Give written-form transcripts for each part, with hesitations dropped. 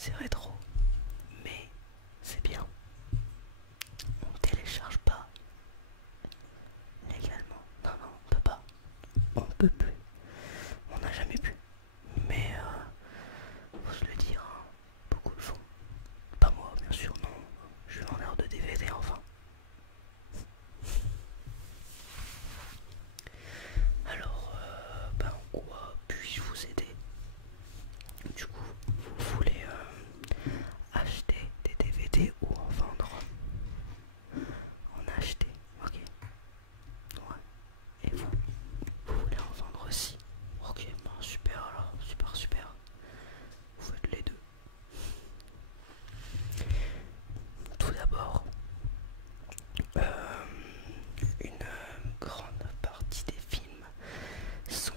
c'est rétro, mais c'est bien. On télécharge pas légalement. Non, non, on peut pas. On peut plus. On n'a jamais pu. Mais faut se le dire, hein, beaucoup le font. Pas moi, bien sûr, non. Je suis vendeur de DVD, enfin. Alors, ben, en quoi puis-je vous aider? Du coup, vous voulez acheter des DVD ou en vendre? En acheter, ok. Ouais. Et vous voulez en vendre aussi? Ok, bon, super alors, super, super. Vous faites les deux. Tout d'abord, euh, une grande partie des films sont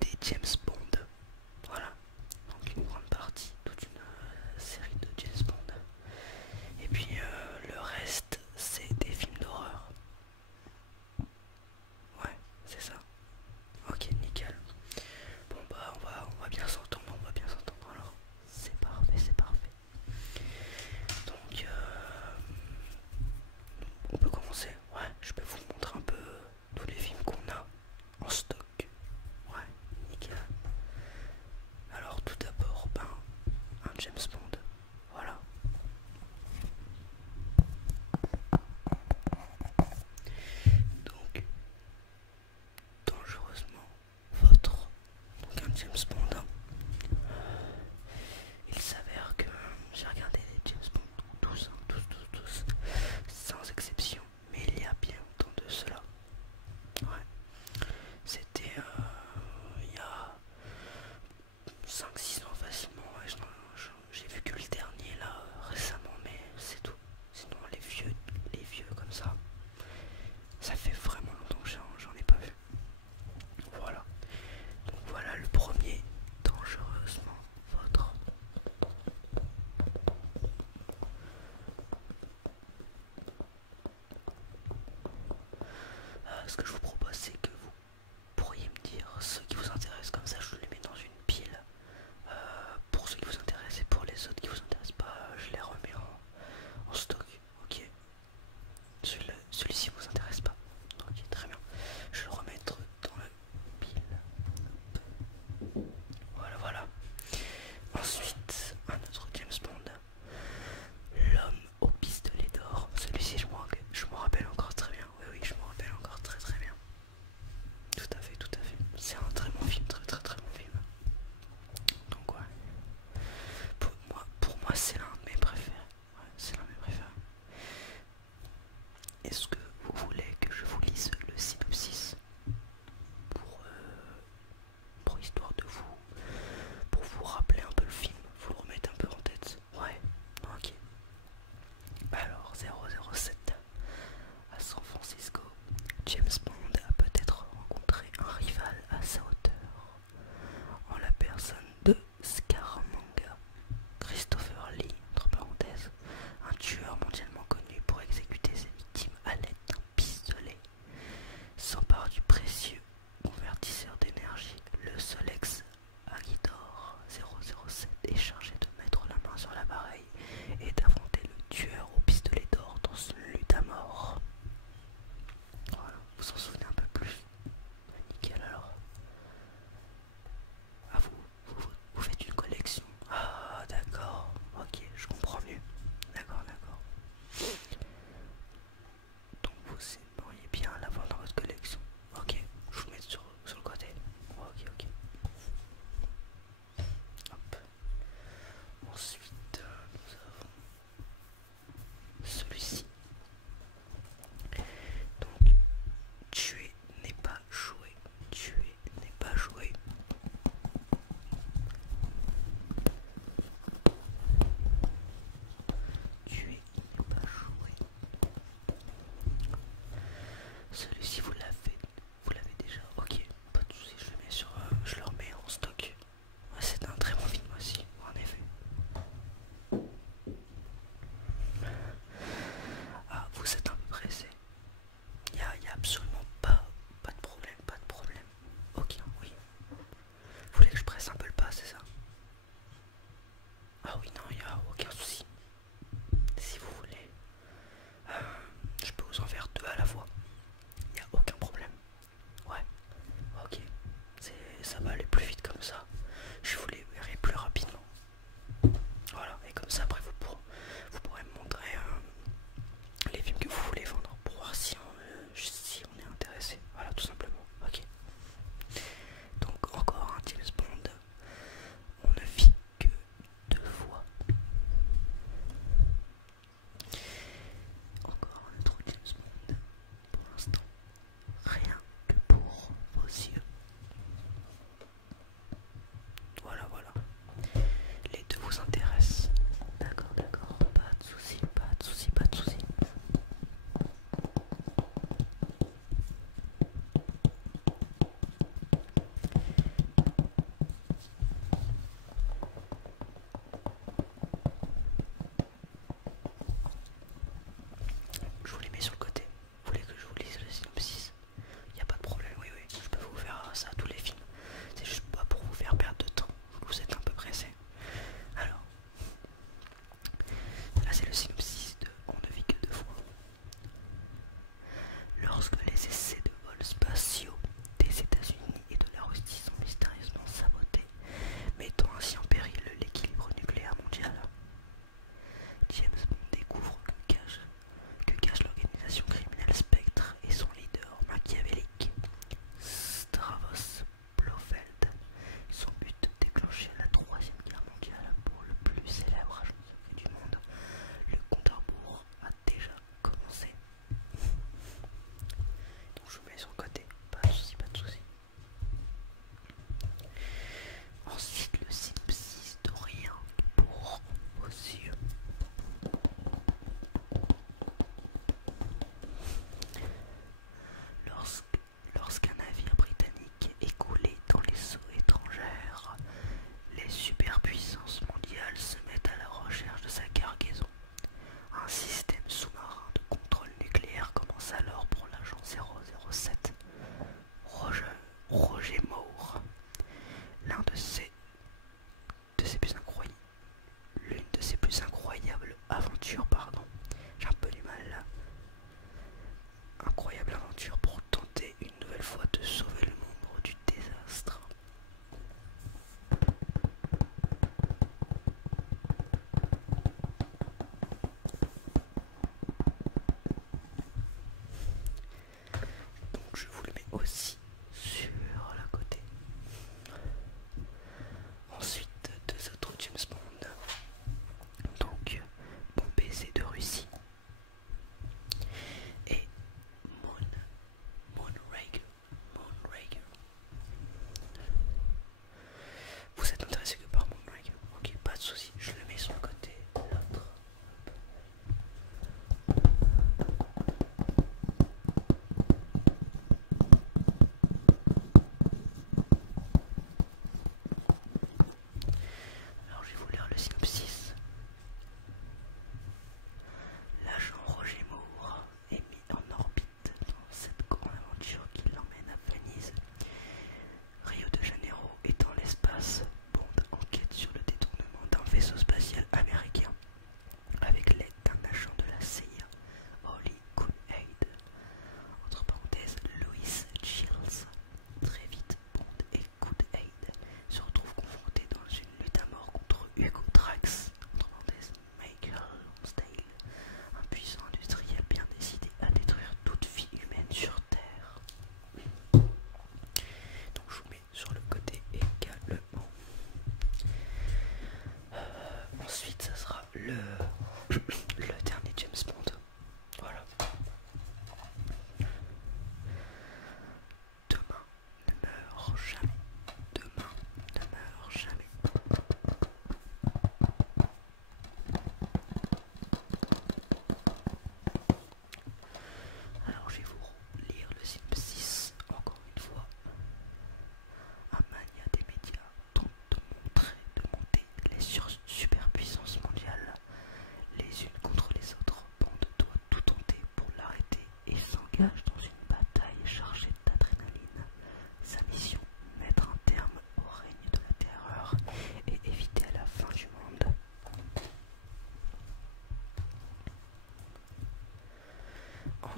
des James Bond. Voilà, donc une grande partie, toute une série de James Bond. Et puis le reste, c'est des films d'horreur. Ouais, c'est ça. Ok, nickel. Bon bah on va bien s'entendre, on va bien s'entendre alors. C'est parfait, c'est parfait. Donc on peut commencer. Ouais, je peux vous montrer un peu tous les films qu'on a en stock. Ouais, nickel. Alors tout d'abord, ben, un James Bond. Voilà. Donc, dangereusement votre. Donc un James Bond, hein. Il s'avère que j'ai regardé les James Bond tous, hein, tous, sans exception. Mais il y a bien longtemps de cela. Ouais. C'était il y a 5-6 ans facilement. Ouais, j'ai vu que le dernier là récemment, mais c'est tout. Sinon les vieux comme ça fait vraiment longtemps que j'en ai pas vu. Voilà. Donc voilà le premier, dangereusement votre. Ce que je vous propose, c'est que vous pourriez me dire ceux qui vous intéressent, comme ça je les mets dans une pile. Pour ceux qui vous intéressent et pour les autres qui vous intéressent pas, je les remets en stock. Ok. Celui-ci vous intéresse pas. Ok, très bien. Je vais le remettre dans la pile. Voilà, voilà. Ensuite, un autre James Bond. L'homme au pistolet d'or. Celui-ci, je m'en rappelle encore très bien. Oui, oui, je m'en rappelle encore très très bien. Tout à fait, tout à fait. C'est un très bon film, très très très bon film. Donc ouais. Pour moi c'est l'un de mes préférés. Ouais, c'est l'un de mes préférés. Est-ce que vous voulez que je vous lise le synopsis pour histoire de pour vous rappeler un peu le film, vous le remettre un peu en tête? Ouais, ok. Alors 007 à San Francisco, James Bond a peut-être rencontré un rival à sa hauteur en la personne de Scaramanga, Christopher Lee,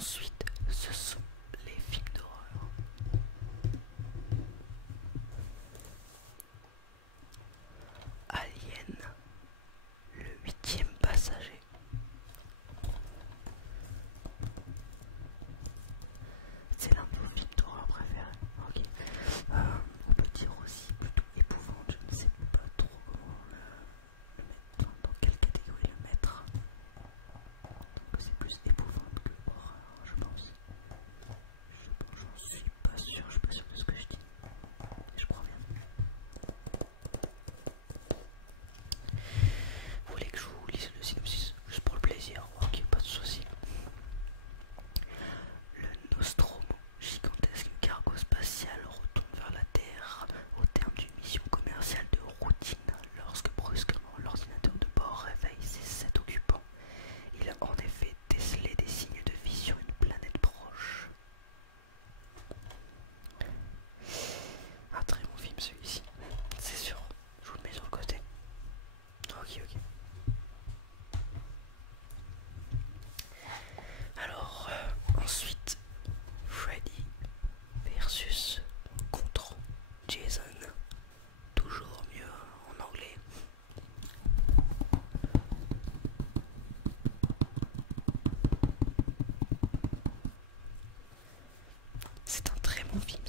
Ensuite, ce sont les films d'horreur. Alien, le 8e passager. C'est l'un de vos films d'horreur préférés. Ok. On peut dire aussi plutôt épouvante. Je ne sais pas trop comment le mettre, enfin, dans quelle catégorie le mettre. Donc c'est plus épouvante que horreur, je pense. J'en suis pas sûr, je suis pas sûr de ce que je dis. Je crois bien. Vous voulez que je vous lise le synopsis juste pour le plaisir? Ok, pas de soucis. Le Nostromo, gigantesque cargo spatial, retourne vers la Terre au terme d'une mission commerciale de routine lorsque brusquement l'ordinateur de bord réveille ses 7 occupants. Il a en effet décelé des signes de vie sur une planète proche. Un très bon film celui-ci, c'est sûr, je vous le mets sur le côté. Ok, ok. Alors, ensuite, Freddy versus contre Jason. Toujours mieux en anglais. C'est un très bon film,